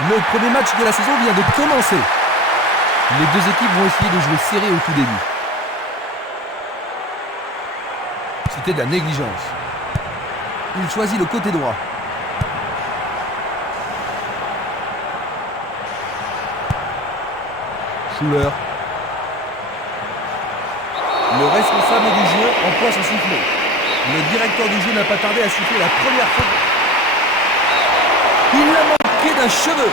Le premier match de la saison vient de commencer. Les deux équipes vont essayer de jouer serré au tout début. C'était de la négligence. Il choisit le côté droit. Schuller. Le responsable du jeu emploie son sifflet. Le directeur du jeu n'a pas tardé à siffler la première faute. Il l'a manqué d'un cheveu.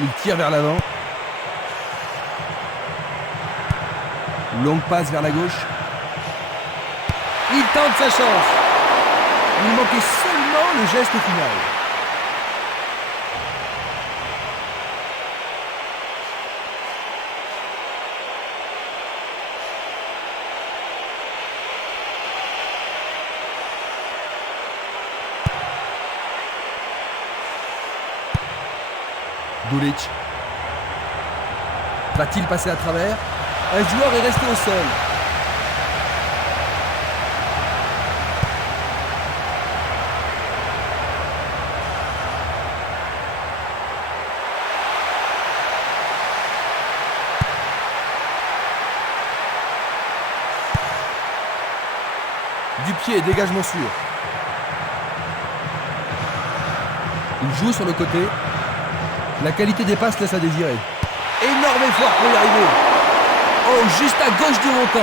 Il tire vers l'avant. Longue passe vers la gauche. Il tente sa chance. Il manquait seulement le geste final. Dulic. Va-t-il passer à travers? Un joueur est resté au sol. Du pied, dégagement sûr. Il joue sur le côté. La qualité des passes laisse à désirer. Énorme effort pour y arriver. Oh, juste à gauche du montant.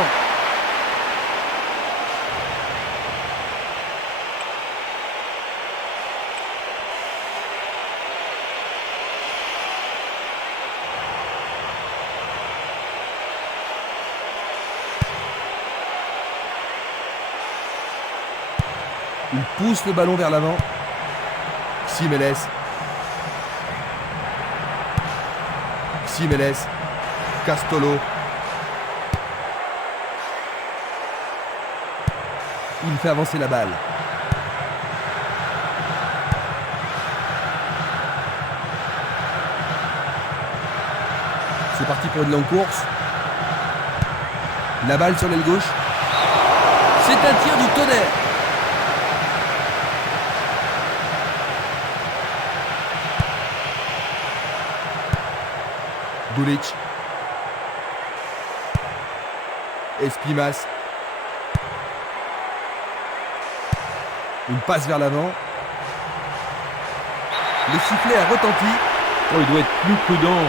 Il pousse le ballon vers l'avant. Ximénez. Ximénez. Castolo. Il fait avancer la balle. C'est parti pour une longue course. La balle sur l'aile gauche. C'est un tir du tonnerre. Dulic. Espimas. Une passe vers l'avant. Le sifflet a retenti. Oh, il doit être plus prudent.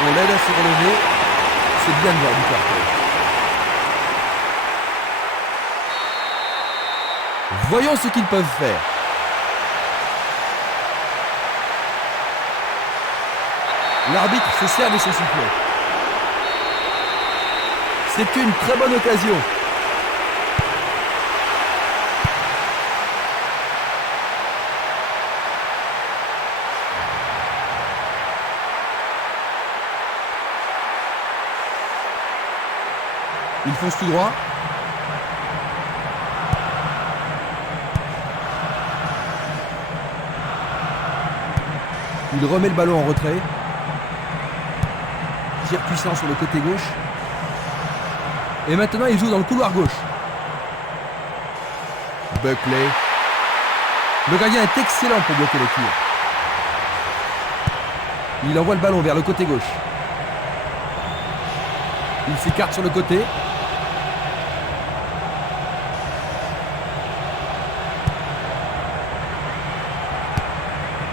On l'aide à se relever. C'est bien de voir du carton. Voyons ce qu'ils peuvent faire. L'arbitre se sert de son sifflet. C'est une très bonne occasion. Il fonce tout droit. Il remet le ballon en retrait. Tir puissant sur le côté gauche. Et maintenant il joue dans le couloir gauche. Buckley. Le gardien est excellent pour bloquer les tirs. Il envoie le ballon vers le côté gauche. Il s'écarte sur le côté.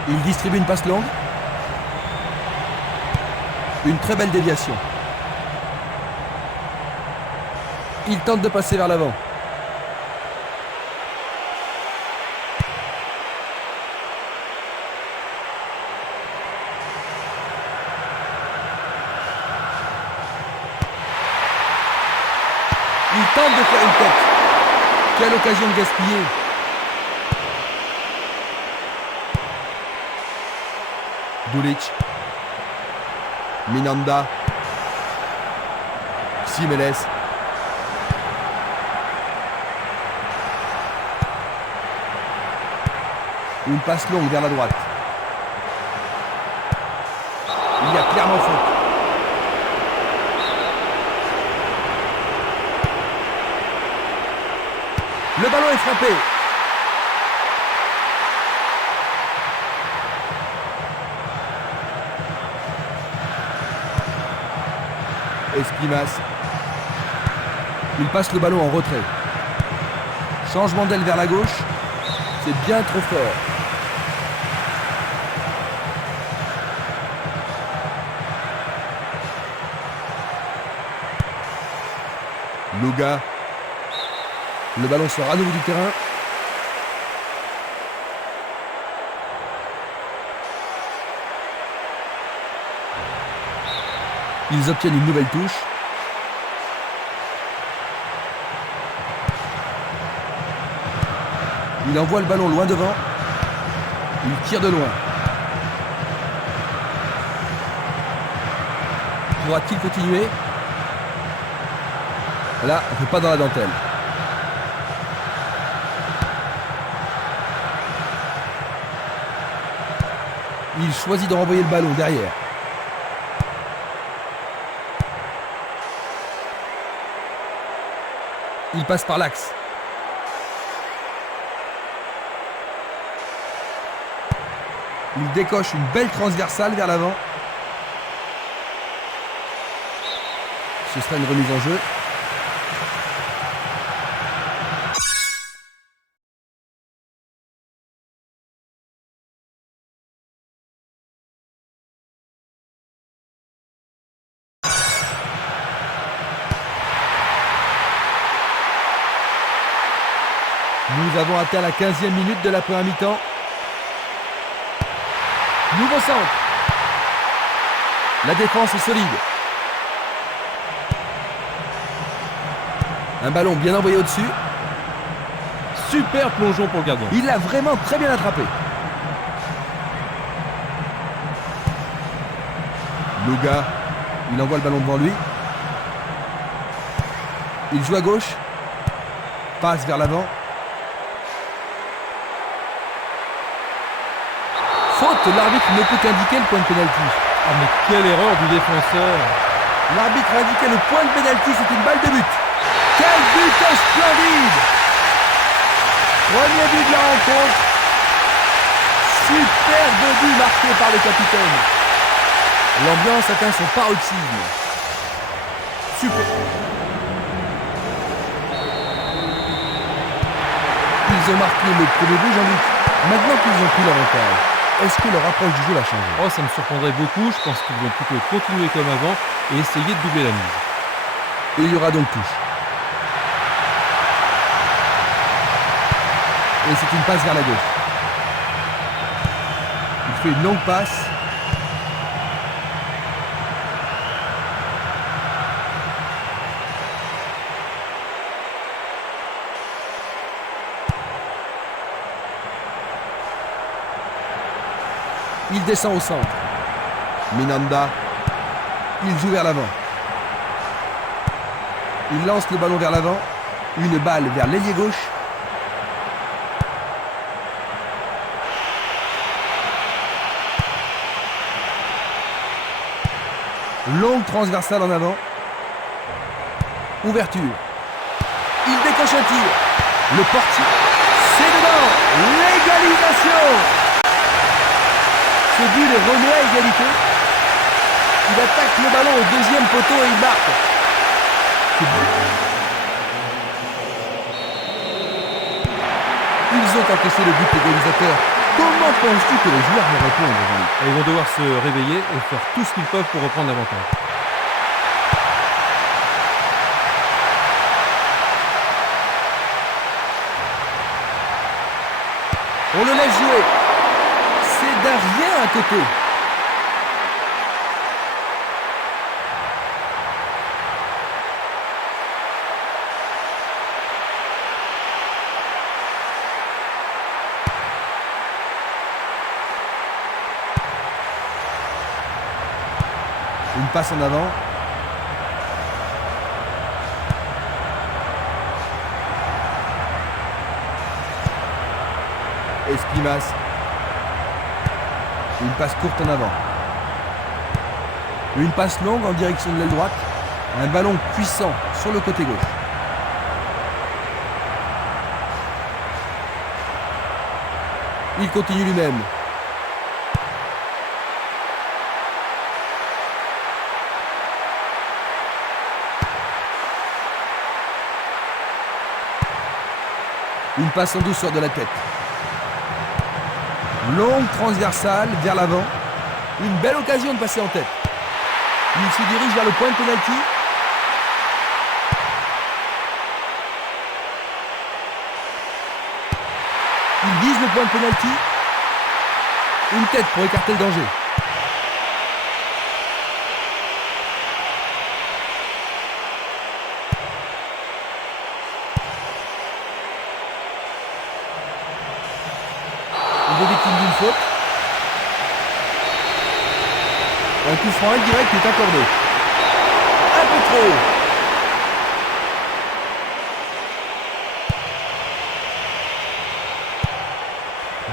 Il distribue une passe longue. Une très belle déviation. Il tente de passer vers l'avant. Il tente de faire une tête. Quelle occasion de gaspiller. Dulic. Minanda. Ximénez. Une passe longue vers la droite. Il y a clairement faute. Le ballon est frappé. Esquimas. Il passe le ballon en retrait. Changement d'aile vers la gauche. C'est bien trop fort. Luga. Le ballon sort à nouveau du terrain. Ils obtiennent une nouvelle touche. Il envoie le ballon loin devant. Il tire de loin. Pourra-t-il continuer? Là, on ne fait pas dans la dentelle. Il choisit de renvoyer le ballon derrière. Il passe par l'axe. Il décoche une belle transversale vers l'avant. Ce sera une remise en jeu. Nous avons atteint la 15e minute de la première mi-temps. Nouveau centre. La défense est solide. Un ballon bien envoyé au-dessus. Super plongeon pour le gardien. Il l'a vraiment très bien attrapé. Luga. Il envoie le ballon devant lui. Il joue à gauche. Passe vers l'avant. Faute, l'arbitre ne peut qu'indiquer le point de pénalty. Ah mais quelle erreur du défenseur. L'arbitre a indiqué le point de pénalty, c'est une balle de but. Quel but splendide! Premier but de la rencontre. Superbe but marqué par le capitaine. L'ambiance atteint son paroxysme. Super. Ils ont marqué le premier but, Jean-Luc. Maintenant qu'ils ont pris l'avantage, est-ce que leur approche du jeu va changer? Oh, ça me surprendrait beaucoup. Je pense qu'ils vont plutôt continuer comme avant et essayer de doubler la mise. Et il y aura donc touche. Et c'est une passe vers la gauche. Il fait une longue passe. Il descend au centre. Minanda. Il joue vers l'avant. Il lance le ballon vers l'avant. Une balle vers l'ailier gauche. Longue transversale en avant. Ouverture. Il décoche un tir. Le portier. C'est dedans. L'égalisation. Ce but les remet à égalité. Il attaque le ballon au deuxième poteau et il marque. Ils ont encaissé le but égalisateur. Comment penses-tu que les joueurs vont répondre, Jean-Luc? Ils vont devoir se réveiller et faire tout ce qu'ils peuvent pour reprendre l'avantage. On le laisse jouer. C'est d'un rien à côté. Une passe en avant. Esquimas. Une passe courte en avant. Une passe longue en direction de l'aile droite. Un ballon puissant sur le côté gauche. Il continue lui-même. Une passe en douceur de la tête. Longue transversale vers l'avant. Une belle occasion de passer en tête. Il se dirige vers le point de pénalty. Il vise le point de pénalty. Une tête pour écarter le danger. Il est victime d'une faute. Un coup franc indirect est accordé. Un peu trop.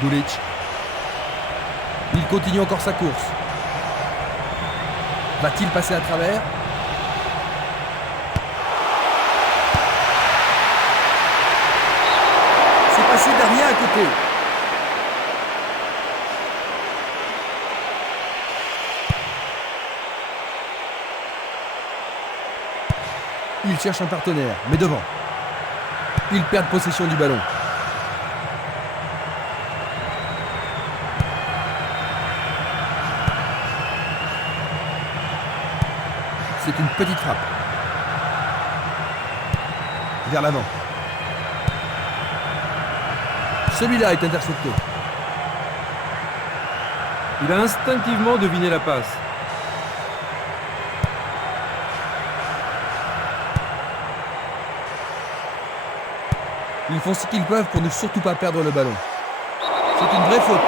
Dulic. Il continue encore sa course. Va-t-il passer à travers? C'est passé derrière à côté. Il cherche un partenaire, mais devant. Il perd possession du ballon. C'est une petite frappe. Vers l'avant. Celui-là est intercepté. Il a instinctivement deviné la passe. Ils font ce qu'ils peuvent pour ne surtout pas perdre le ballon. C'est une vraie faute.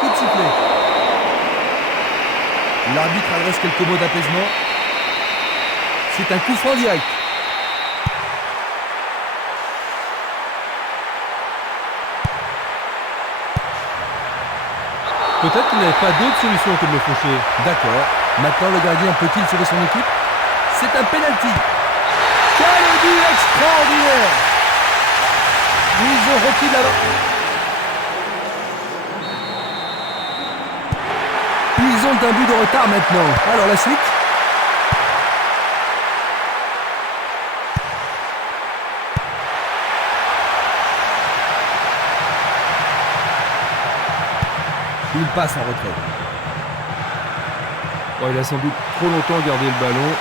Coup de sifflet. L'arbitre adresse quelques mots d'apaisement. C'est un coup franc direct. Peut-être qu'il n'avait pas d'autre solution que de le faucher. D'accord. Maintenant, le gardien peut-il sauver son équipe? C'est un penalty. Quel but extraordinaire! Ils ont repris de l'avant. Ils ont un but de retard maintenant. Alors la suite? Il passe en retrait. Oh, il a sans doute trop longtemps gardé le ballon.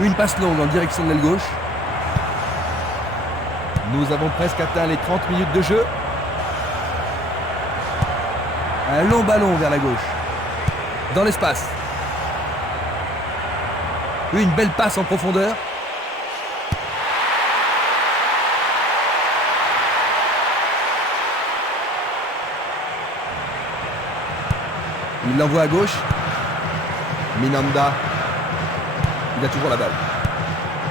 Une passe longue en direction de l'aile gauche. Nous avons presque atteint les 30 minutes de jeu. Un long ballon vers la gauche. Dans l'espace. Une belle passe en profondeur. Il l'envoie à gauche. Minanda. Il a toujours la balle.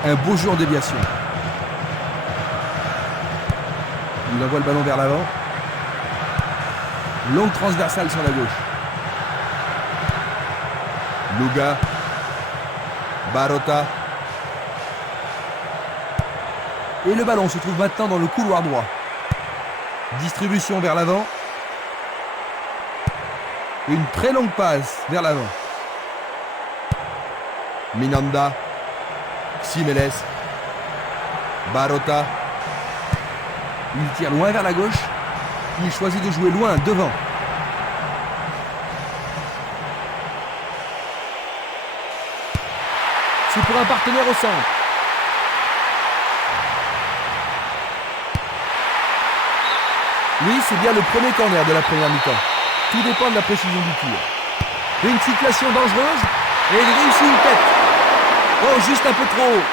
Un beau jeu en déviation. Il envoie le ballon vers l'avant. Longue transversale sur la gauche. Luga. Barota. Et le ballon se trouve maintenant dans le couloir droit. Distribution vers l'avant. Une très longue passe vers l'avant. Minanda. Simeles. Barota. Il tire loin vers la gauche. Il choisit de jouer loin, devant. C'est pour un partenaire au centre. Oui, c'est bien le premier corner de la première mi-temps. Tout dépend de la précision du tir. Une situation dangereuse et il réussit une tête. Oh, juste un peu trop haut.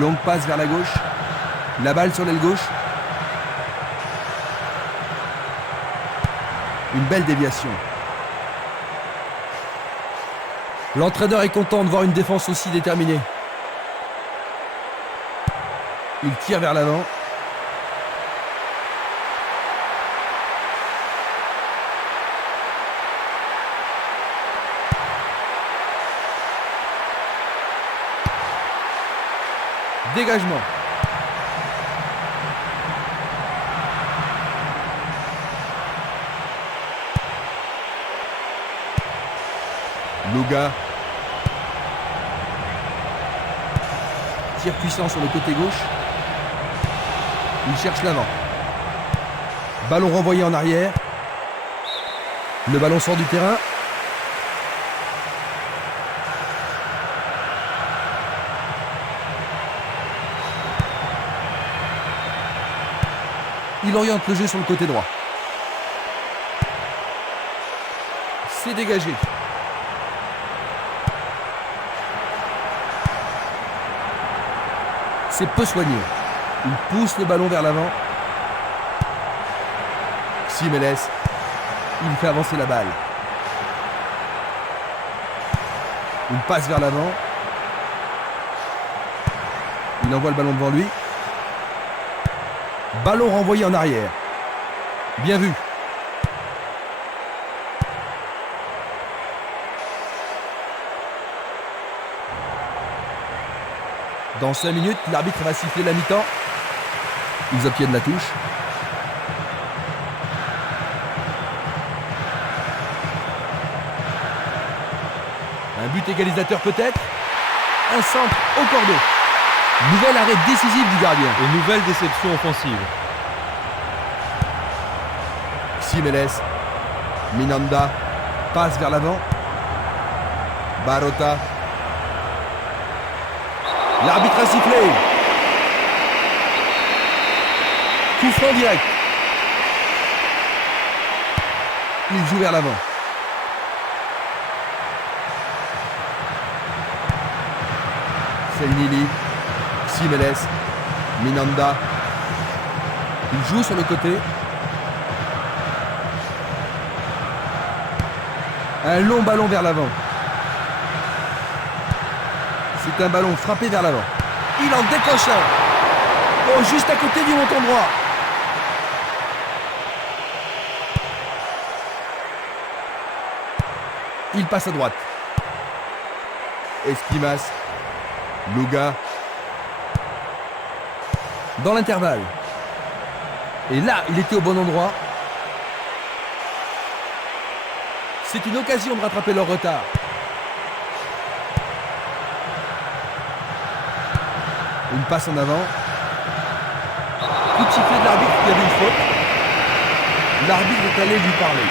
Longue passe vers la gauche. La balle sur l'aile gauche. Une belle déviation. L'entraîneur est content de voir une défense aussi déterminée. Il tire vers l'avant. Dégagement. Luga. Tir puissant sur le côté gauche. Il cherche l'avant. Ballon renvoyé en arrière. Le ballon sort du terrain. Il oriente le jeu sur le côté droit. C'est dégagé. C'est peu soigné. Il pousse le ballon vers l'avant. Ximénez. Il fait avancer la balle. Une passe vers l'avant. Il envoie le ballon devant lui. Ballon renvoyé en arrière. Bien vu. Dans 5 minutes, l'arbitre va siffler la mi-temps. Ils obtiennent la touche. Un but égalisateur peut-être. Un centre au cordeau. Nouvel arrêt décisif du gardien. Et nouvelle déception offensive. Ximénez. Minanda. Passe vers l'avant. Barota. L'arbitre a sifflé. Coup franc direct. Il joue vers l'avant. Selnili. Ximénez. Minanda. Il joue sur le côté. Un long ballon vers l'avant. C'est un ballon frappé vers l'avant. Il en décoche un. Oh, juste à côté du montant droit. Il passe à droite. Esquimas. Luga. Dans l'intervalle. Et là, il était au bon endroit. C'est une occasion de rattraper leur retard. Une passe en avant. Coup de sifflet de l'arbitre qui avait une faute. L'arbitre est allé lui parler.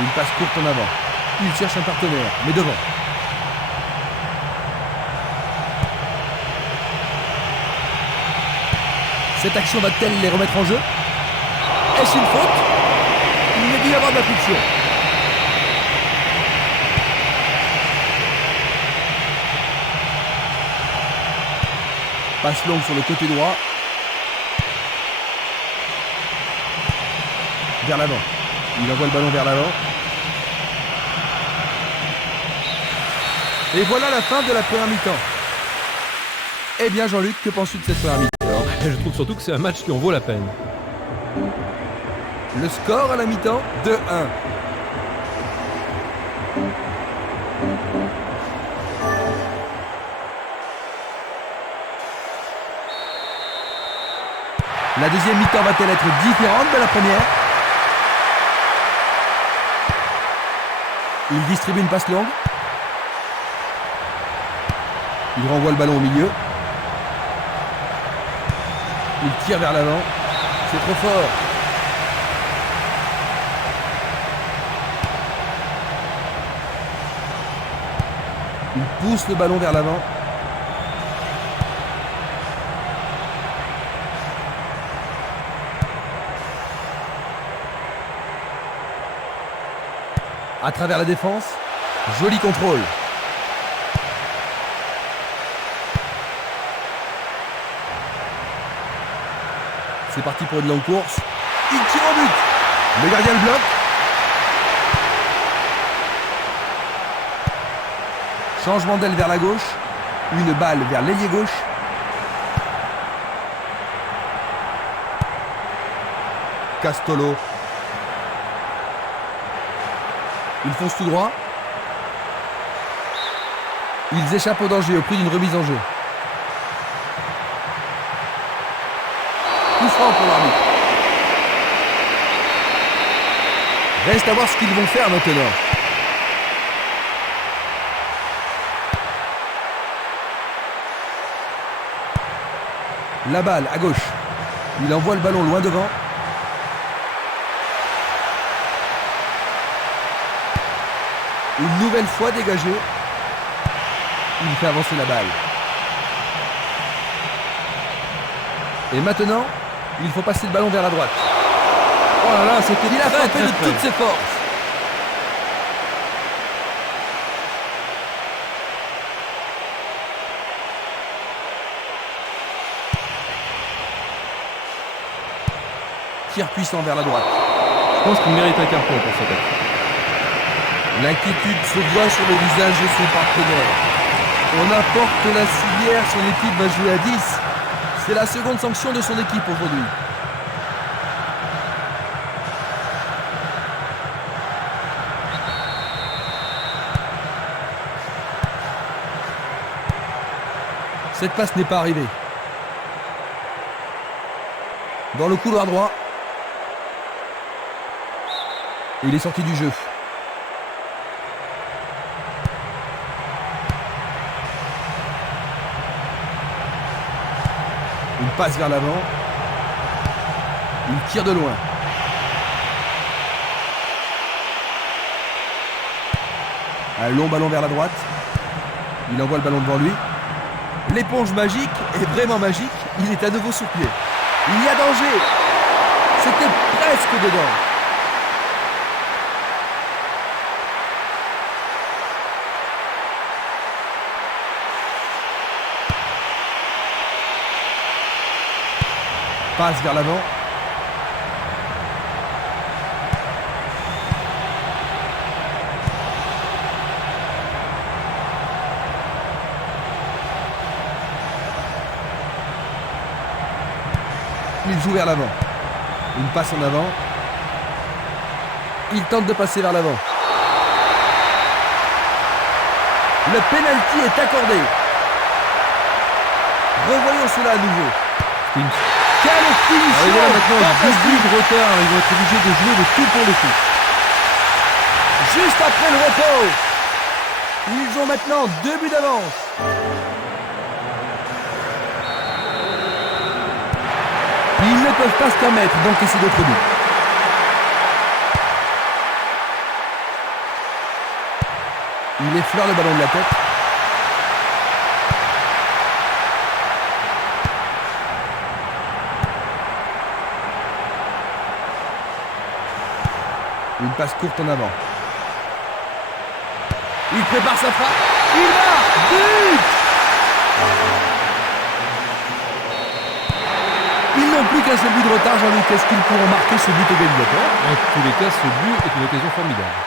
Une passe courte en avant. Il cherche un partenaire, mais devant. Cette action va-t-elle les remettre en jeu? Est-ce une faute? Il est dû y avoir de la friction. Passe longue sur le côté droit. Vers l'avant. Il envoie le ballon vers l'avant. Et voilà la fin de la première mi-temps. Eh bien Jean-Luc, que penses-tu de cette première mi-temps? Je trouve surtout que c'est un match qui en vaut la peine. Le score à la mi-temps, 2-1. La deuxième mi-temps va-t-elle être différente de la première? Il distribue une passe longue. Il renvoie le ballon au milieu. Il tire vers l'avant. C'est trop fort. Il pousse le ballon vers l'avant. À travers la défense. Joli contrôle. C'est parti pour une longue course. Il tire au but. Le gardien le bloque. Changement d'aile vers la gauche. Une balle vers l'ailier gauche. Castolo. Ils foncent tout droit. Ils échappent au danger au prix d'une remise en jeu. Coup franc pour l'arbitre. Reste à voir ce qu'ils vont faire maintenant. La balle à gauche. Il envoie le ballon loin devant. Une nouvelle fois dégagé. Il fait avancer la balle. Et maintenant, il faut passer le ballon vers la droite. Oh là là, c'était Il a frappé de toutes ses forces. Tir puissant vers la droite. Je pense qu'il mérite un carton pour cette action. L'inquiétude se voit sur le visage de son partenaire. On apporte la civière, son équipe va jouer à 10. C'est la seconde sanction de son équipe aujourd'hui. Cette passe n'est pas arrivée. Dans le couloir droit. Il est sorti du jeu. Une passe vers l'avant. Il tire de loin. Un long ballon vers la droite. Il envoie le ballon devant lui. L'éponge magique est vraiment magique. Il est à nouveau sous pied. Il y a danger. C'était presque dedans. Passe vers l'avant. Il joue vers l'avant. Une passe en avant. Il tente de passer vers l'avant. Le penalty est accordé. Revoyons cela à nouveau. Quelle finition! Là maintenant, 2 buts de retard. Ils vont être obligés de jouer le tout pour le tout. Juste après le repos. Ils ont maintenant 2 buts d'avance. Ils ne peuvent pas se permettre d'encaisser d'autres buts. Il effleure le ballon de la tête. Une passe courte en avant. Il prépare sa frappe. Il marque. But! Ils n'ont plus qu'un seul but de retard, Jean-Luc. Est-ce qu'ils pourront marquer ce but égalisateur? En tous les cas, ce but est une occasion formidable.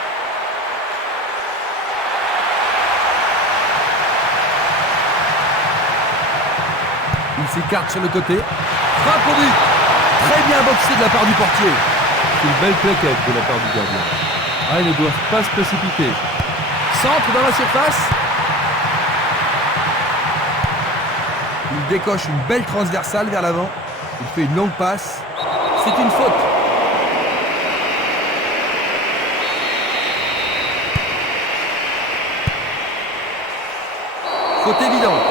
Il s'écarte sur le côté. Frappe au but. Très bien boxé de la part du portier. Une belle plaquette de la part du gardien. Ah, ils ne doivent pas se précipiter. Centre dans la surface. Il décoche une belle transversale vers l'avant. Il fait une longue passe. C'est une faute. Faute évidente.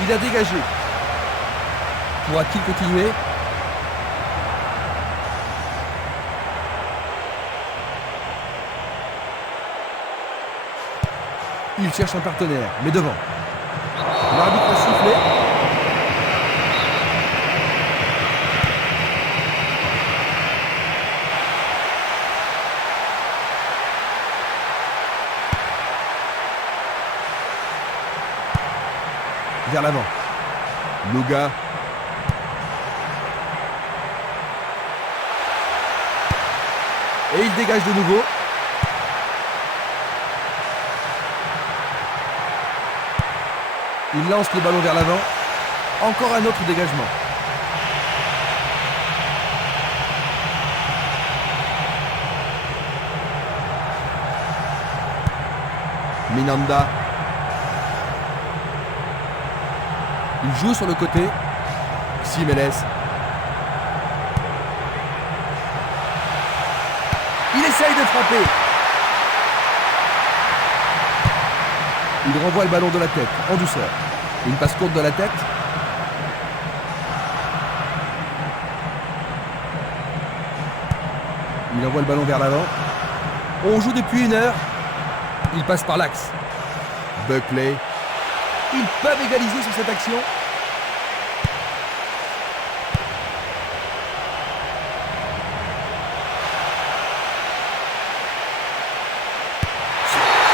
Il a dégagé. Pourra-t-il continuer? Il cherche un partenaire, mais devant. L'arbitre a sifflé. vers l'avant. Luga. Et il dégage de nouveau. Il lance le ballon vers l'avant. Encore un autre dégagement. Minanda. Il joue sur le côté. Ximénez. Il essaye de frapper. Il renvoie le ballon de la tête, en douceur. Une passe courte de la tête. Il envoie le ballon vers l'avant. On joue depuis 1 heure. Il passe par l'axe. Buckley. Ils peuvent égaliser sur cette action.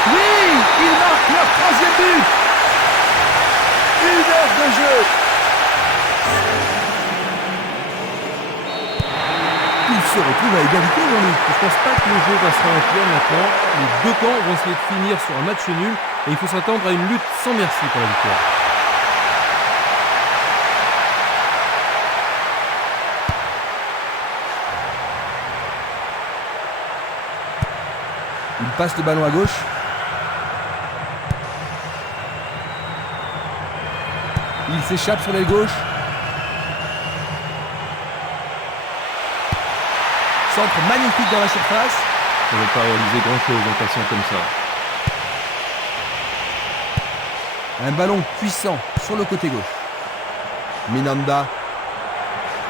Oui, ils marquent leur 3e but. 1 heure de jeu. Ils se retrouvent à égalité, Jean-Luc. Je pense pas que le jeu va se ralentir maintenant. Les deux camps vont essayer de finir sur un match nul et il faut s'attendre à une lutte sans merci pour la victoire. Il passe le ballon à gauche. Il s'échappe sur l'aile gauche. Centre magnifique dans la surface. On ne va pas réaliser grand-chose en passant comme ça. Un ballon puissant sur le côté gauche. Minanda.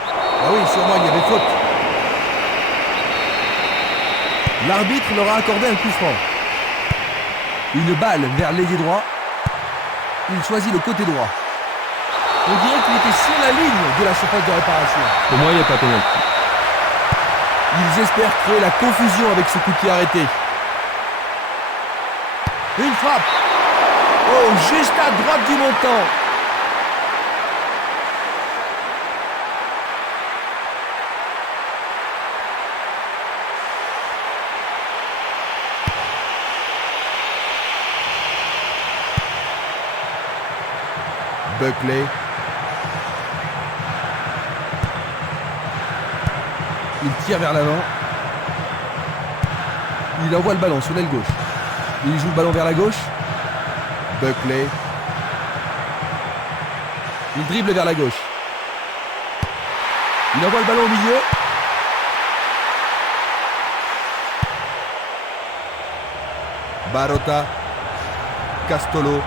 Ah oui, sûrement il y avait faute. L'arbitre leur a accordé un coup franc. Une balle vers l'ailier droit. Il choisit le côté droit. On dirait qu'il était sur la ligne de la surface de réparation. Pour moi, il n'y a pas pénalty. Ils espèrent créer la confusion avec ce coup de pied arrêté. Une frappe. Oh, juste à droite du montant. Buckley. Il tire vers l'avant. Il envoie le ballon sur l'aile gauche. Il joue le ballon vers la gauche. Buckley. Il dribble vers la gauche. Il envoie le ballon au milieu. Barota. Castolo.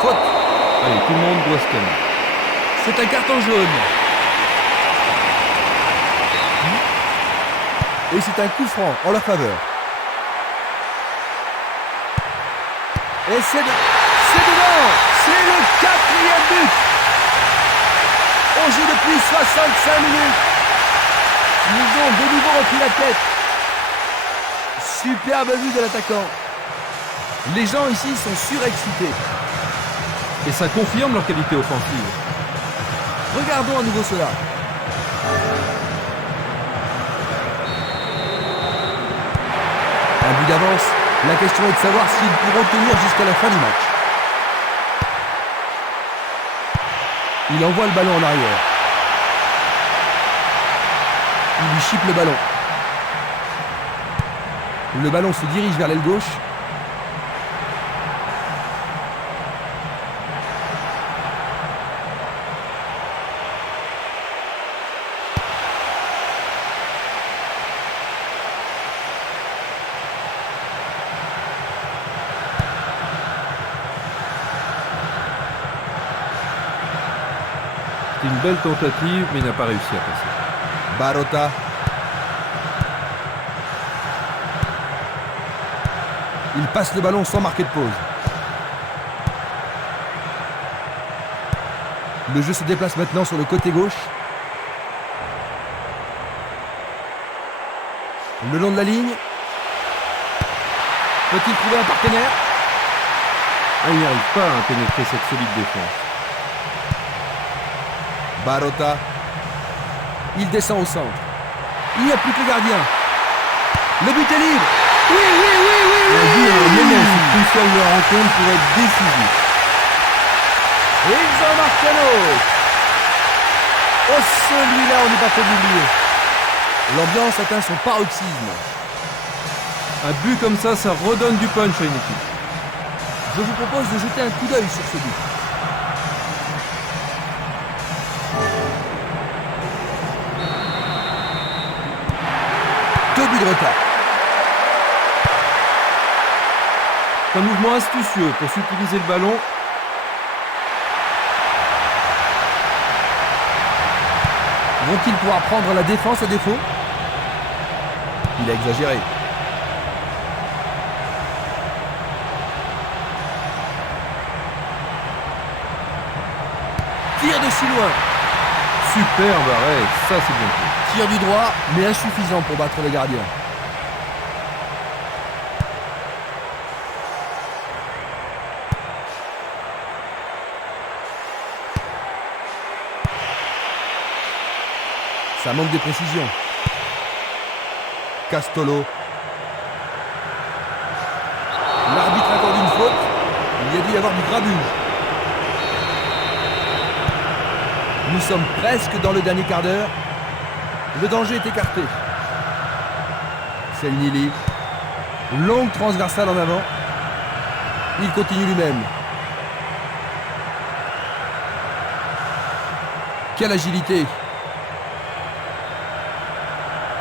Faute. Allez, tout le monde doit se calmer. C'est un carton jaune. Et c'est un coup franc en leur faveur. Et c'est dedans. C'est le 4e but. On joue depuis 65 minutes. Ils ont de nouveau repris la tête. Superbe vue de l'attaquant. Les gens ici sont surexcités. Et ça confirme leur qualité offensive. Regardons à nouveau cela. Un but d'avance. La question est de savoir s'ils pourront tenir jusqu'à la fin du match. Il envoie le ballon en arrière. Il lui chipe le ballon. Le ballon se dirige vers l'aile gauche. C'est une belle tentative, mais il n'a pas réussi à passer. Barota. Il passe le ballon sans marquer de pause. Le jeu se déplace maintenant sur le côté gauche. Le long de la ligne. Peut-il trouver un partenaire? Ah, il n'arrive pas à pénétrer cette solide défense. Barota. Il descend au centre. Il n'y a plus que le gardien. Le but est libre. Oui, oui, oui, oui, oui. Un but à un moment si crucial de la rencontre pour être décisif. Et ils en marquent un autre. Oh, celui-là, on n'est pas fait d'oublier. L'ambiance atteint son paroxysme. Un but comme ça redonne du punch à une équipe. Je vous propose de jeter un coup d'œil sur ce but. Deux buts de retard. C'est un mouvement astucieux pour s'utiliser le ballon. Vont-ils pouvoir prendre la défense à défaut? Il a exagéré. Tir de si loin. Superbe arrêt, ça c'est bien fait. Tir du droit, mais insuffisant pour battre le gardien. Ça manque de précision. Castolo. L'arbitre accorde une faute. Il y a dû y avoir du grabuge. Nous sommes presque dans le dernier quart d'heure. Le danger est écarté. C'est Nili. Longue transversale en avant. Il continue lui-même. Quelle agilité!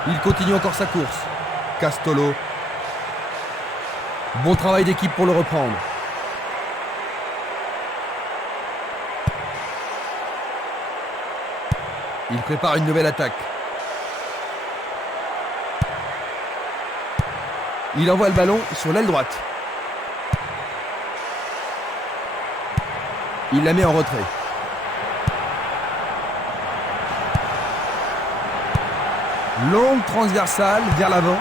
Il continue encore sa course. Castolo. Bon travail d'équipe pour le reprendre. Il prépare une nouvelle attaque. Il envoie le ballon sur l'aile droite. Il la met en retrait. Longue transversale vers l'avant.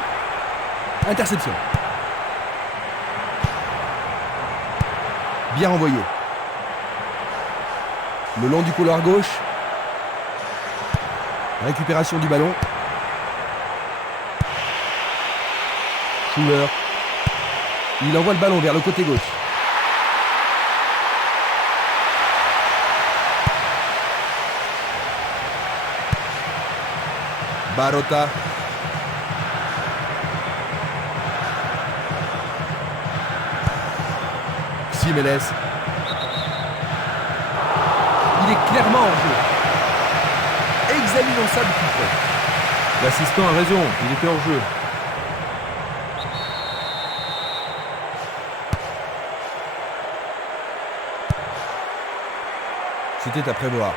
Interception. Bien renvoyé. Le long du couloir gauche. Récupération du ballon. Schuller. Il envoie le ballon vers le côté gauche. Barota. Simeles. Il est clairement en jeu. Examinons ça de plus près. L'assistant a raison, il était hors jeu. C'était à prévoir.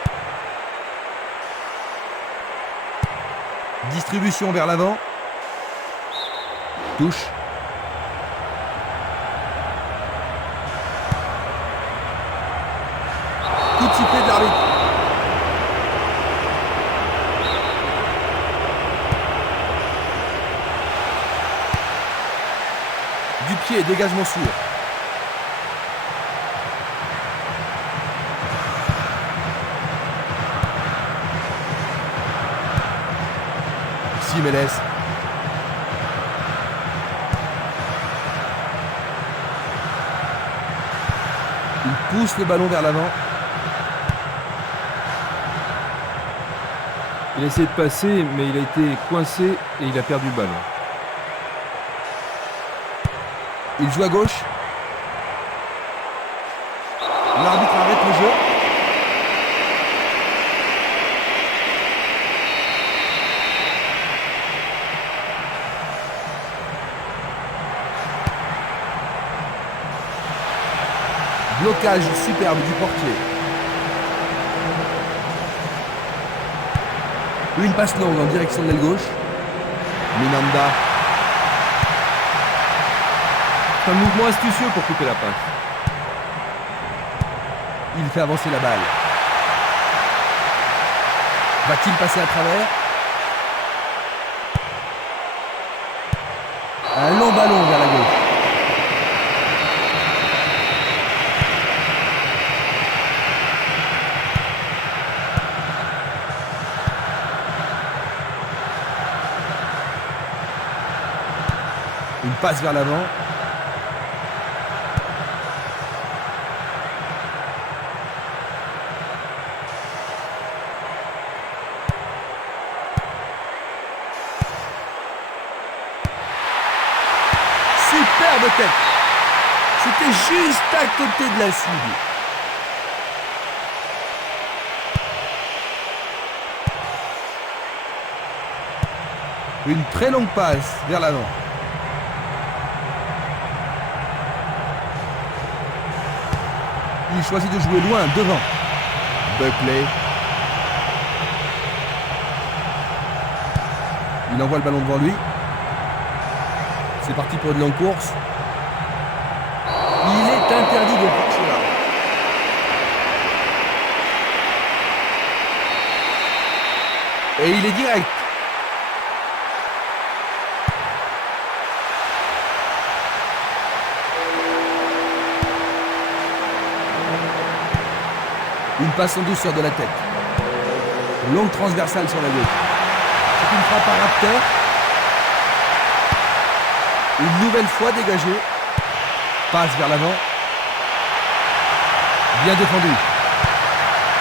Distribution vers l'avant. Touche. Coup de sifflet de l'arbitre. Du pied, dégagement sûr. Simeles. Il pousse le ballon vers l'avant. Il a essayé de passer, mais il a été coincé et il a perdu le ballon. Il joue à gauche. L'arbitre arrête le jeu. Blocage superbe du portier. Une passe longue en direction de l'aile gauche. Minanda. C'est un mouvement astucieux pour couper la passe. Il fait avancer la balle. Va-t-il passer à travers? Un long ballon vers la gauche. Une passe vers l'avant. Superbe tête. C'était juste à côté de la cible. Une très longue passe vers l'avant. Il choisit de jouer loin, devant. Buckley. Il envoie le ballon devant lui. C'est parti pour une longue course. Il est interdit de forcer là. Et il est direct. Une passe en douceur de la tête. Longue transversale sur la gauche. C'est une frappe à Raptor. Une nouvelle fois dégagée. Passe vers l'avant. Bien défendu.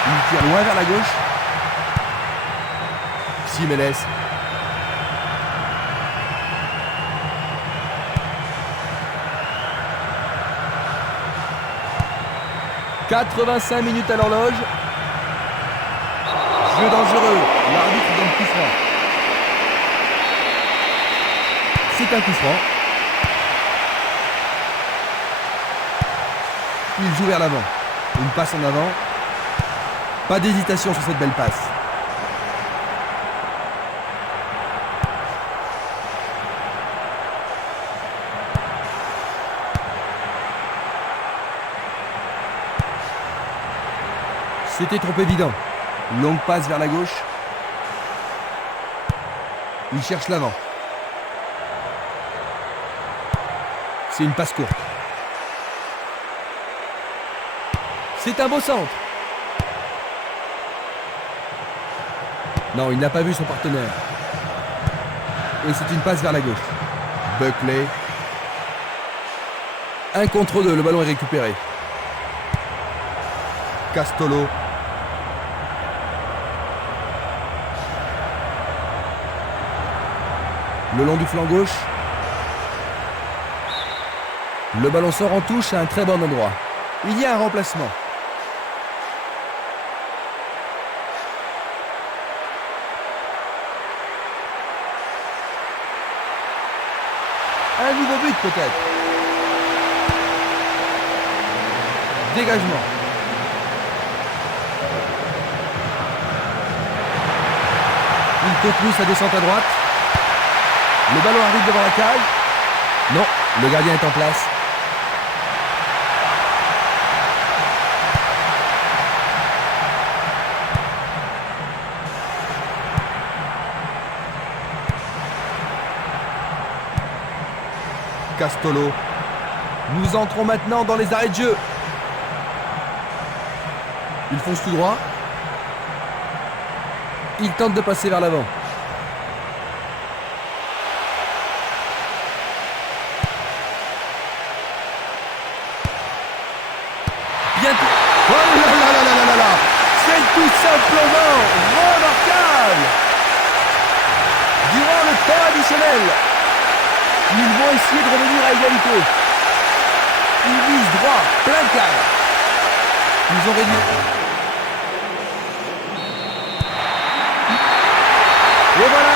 Il tire loin vers la gauche. Jiménez. « 85 minutes à l'horloge. Jeu dangereux. L'arbitre donne coup franc. C'est un coup franc. Il joue vers l'avant. Une passe en avant. Pas d'hésitation sur cette belle passe. C'était trop évident. Longue passe vers la gauche. Il cherche l'avant. C'est une passe courte. C'est un beau centre. Non, il n'a pas vu son partenaire. Et c'est une passe vers la gauche. Buckley. 1 contre 2, le ballon est récupéré. Castolo. Le long du flanc gauche. Le ballon sort en touche à un très bon endroit. Il y a un remplacement. Un nouveau but peut-être. Dégagement. Il continue sa descente à droite. Le ballon arrive devant la cage. Non, le gardien est en place. Castolo. Nous entrons maintenant dans les arrêts de jeu. Il fonce tout droit. Il tente de passer vers l'avant. Bien. Oh là là là là là là. C'est tout simplement remarquable. Durant le temps additionnel, ils vont essayer de revenir à égalité. Ils visent droit, plein cadre. Ils ont réduit. Et voilà,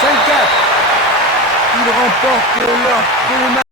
5-4. Ils remportent leur premier match.